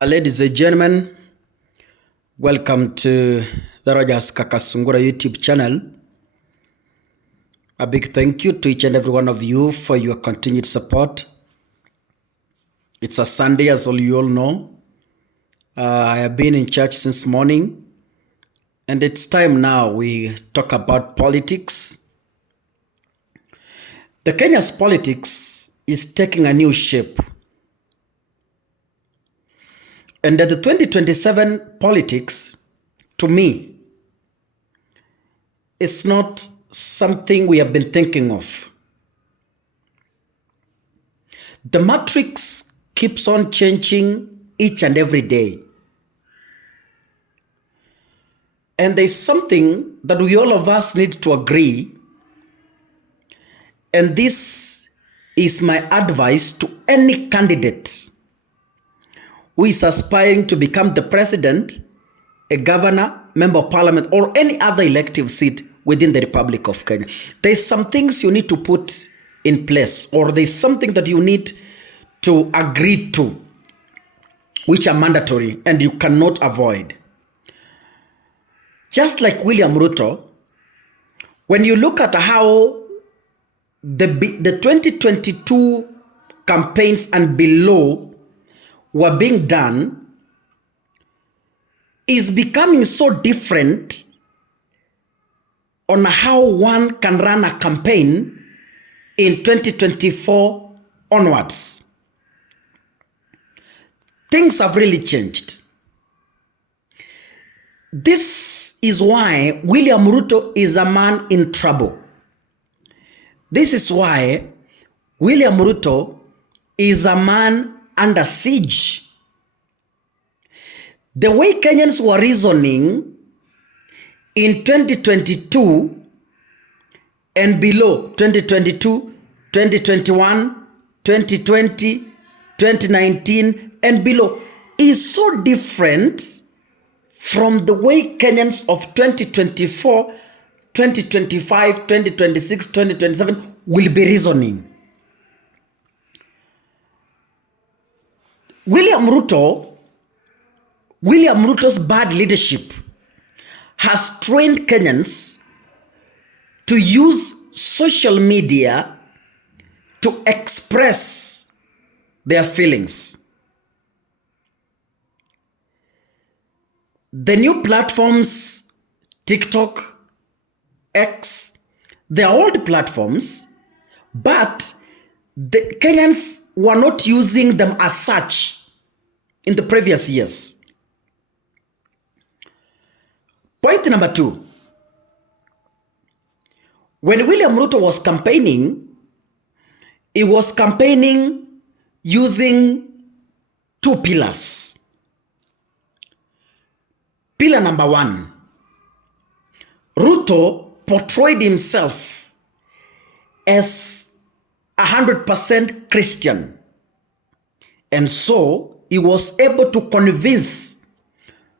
Ladies and gentlemen, welcome to the Rogers Kakasungura YouTube channel. A big thank you to each and every one of you for your continued support. It's a Sunday, as all you all know. I have been in church since morning, and it's time now we talk about politics. The Kenya's politics is taking a new shape. And the 2027 politics, to me, is not something we have been thinking of. The matrix keeps on changing each and every day. And there's something that we all of us need to agree. And this is my advice to any candidate who is aspiring to become the president, a governor, member of parliament, or any other elective seat within the Republic of Kenya. There's some things you need to put in place, or there's something that you need to agree to, which are mandatory and you cannot avoid. Just like William Ruto, when you look at how the 2022 campaigns and below were being done, is becoming so different on how one can run a campaign in 2024 onwards. Things have really changed. This is why William Ruto is a man in trouble. This is why William Ruto is a man under siege. The way Kenyans were reasoning in 2022 and below, 2022, 2021, 2020, 2019 and below, is so different from the way Kenyans of 2024, 2025, 2026, 2027 will be reasoning. William Ruto's bad leadership has trained Kenyans to use social media to express their feelings. The new platforms, TikTok, X, they're old platforms, but the Kenyans were not using them as such in the previous years. Point number 2. When William Ruto was campaigning, he was campaigning using 2 pillars. Pillar number 1, Ruto portrayed himself as 100% Christian. And so he was able to convince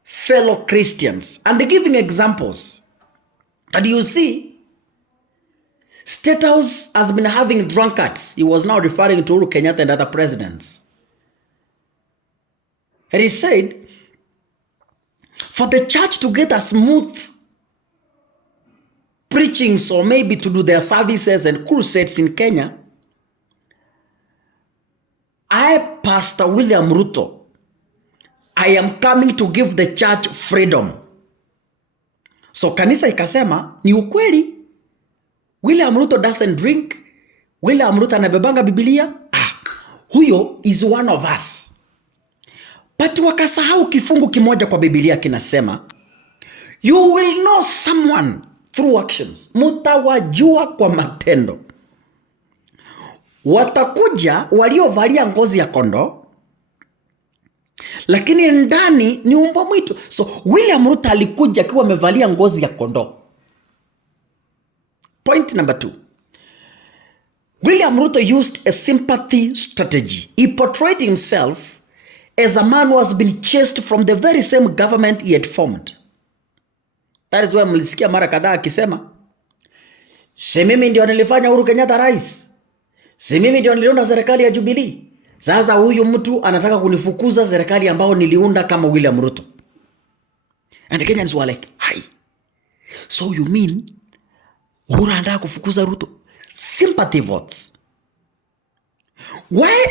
fellow Christians. And giving examples that you see, State House has been having drunkards. He was now referring to Uhuru Kenyatta and other presidents. And he said, for the church to get a smooth preachings or maybe to do their services and crusades in Kenya, I, Pastor William Ruto, I am coming to give the church freedom. So kanisa ikasema, ni ukweli, William Ruto doesn't drink, William Ruto anabebanga Biblia, huyo is one of us. But wakasahau kifungu kimoja kwa Biblia kinasema, you will know someone through actions. Mutawajua kwa matendo. Watakuja waliovalia ngozi ya kondoo, lakini ndani ni mbwa mwitu. So William Ruto alikuja akiwa amevalia ngozi ya kondoo. Point number 2. William Ruto used a sympathy strategy. He portrayed himself as a man who has been chased from the very same government he had formed. That is why mlisikia mara kadhaa akisema, si mimi ndio nilifanya Uhuru Kenyatta rais, si mimi ndio niliunda serikali ya Jubilee, Sasa huyu mtu anataka kunifukuza serikali ambao niliunda kama William Ruto. And the Kenyans were like, hi. So you mean Uhuru anataka kufukuza Ruto? Sympathy votes. Why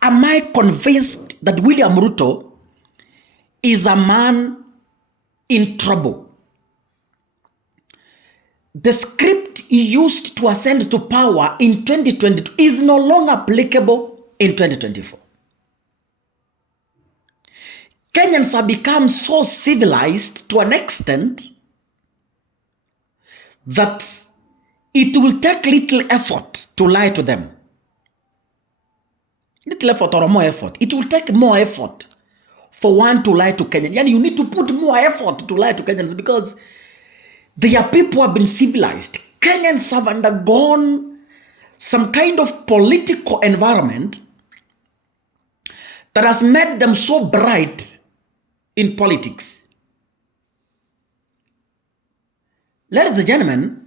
am I convinced that William Ruto is a man in trouble? The script he used to ascend to power in 2022 is no longer applicable in 2024. Kenyans have become so civilized to an extent that it will take little effort to lie to them. Little effort or more effort. It will take more effort for one to lie to Kenyans. Yani you need to put more effort to lie to Kenyans because their people have been civilized. Kenyans have undergone some kind of political environment that has made them so bright in politics. Ladies and gentlemen,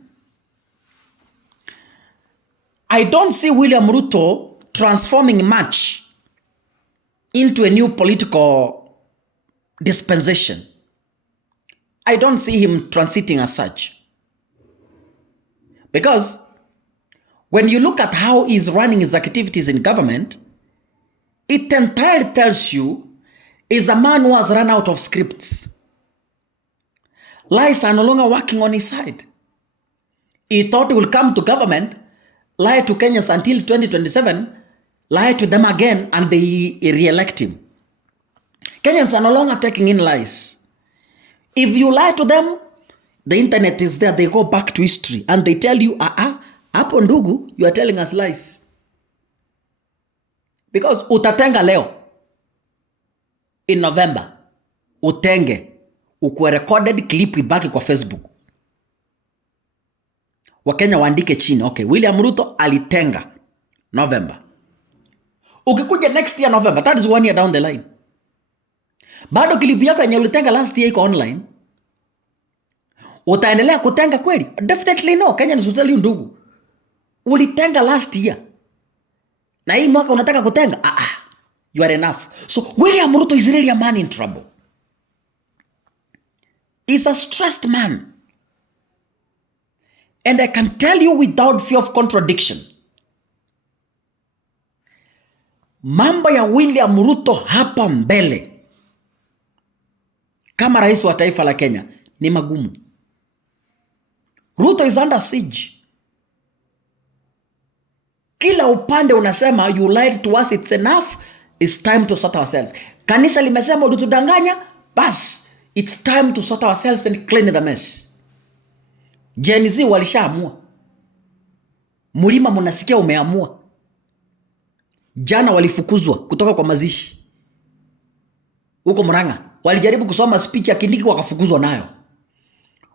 I don't see William Ruto transforming much into a new political dispensation. I don't see him transiting as such. Because when you look at how he's running his activities in government, it entirely tells you he's a man who has run out of scripts. Lies are no longer working on his side. He thought he will come to government, lie to Kenyans until 2027, lie to them again, and they re-elect him. Kenyans are no longer taking in lies. If you lie to them, the internet is there. They go back to history and they tell you, hapo ndugu, you are telling us lies. Because utatenga leo in November, utenge, ukuwe recorded clip ibaki kwa Facebook. Wakenya waandike chini, okay, William Ruto alitenga November. Ukikuja next year November, that is 1 year down the line. Bado clip yako yenye ulitenga last year iko online. Utaendelea kutenga kweli? Definitely no. Kenyans will tell you ndugu, ulitenga last year na hii mwaka unataka kutenga? You are enough. So William Ruto is really a man in trouble. He's a stressed man. And I can tell you without fear of contradiction, mambo ya William Ruto hapa mbele kama rais wa taifa la Kenya ni magumu. Ruto is under siege. Kila upande unasema you lied to us, it's enough, it's time to sort ourselves. Kanisa limesema ulitudanganya, bas, it's time to sort ourselves and clean the mess. Gen Z walishaamua. Mulima munasikia umeamua. Jana walifukuzwa kutoka kwa mazishi huko Murang'a. Walijaribu kusoma speech ya Kindiki wakafukuzwa nayo.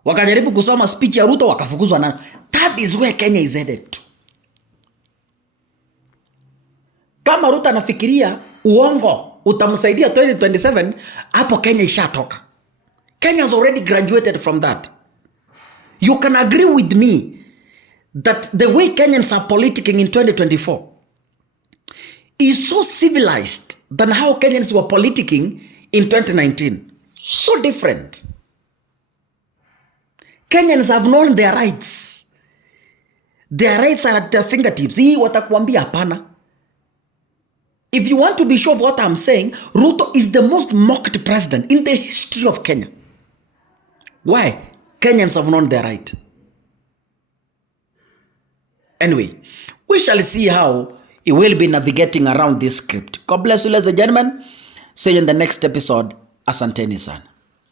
Wakajaribu kusoma speech ya Ruto wakafukuzwa nayo. That is where Kenya is headed to. Kama Ruto anafikiria uongo utamsaidia 2027, hapo Kenya ishatoka. Kenya has already graduated from that. You can agree with me that the way Kenyans are politicking in 2024 is so civilized than how Kenyans were politicking in 2019. So different. Kenyans have known their rights. Their rights are at their fingertips. Hii watakuambia hapana. If you want to be sure of what I'm saying, Ruto is the most mocked president in the history of Kenya. Why? Kenyans have known their right. Anyway, we shall see how he will be navigating around this script. God bless you, ladies and gentlemen. See you in the next episode. Asanteni sana.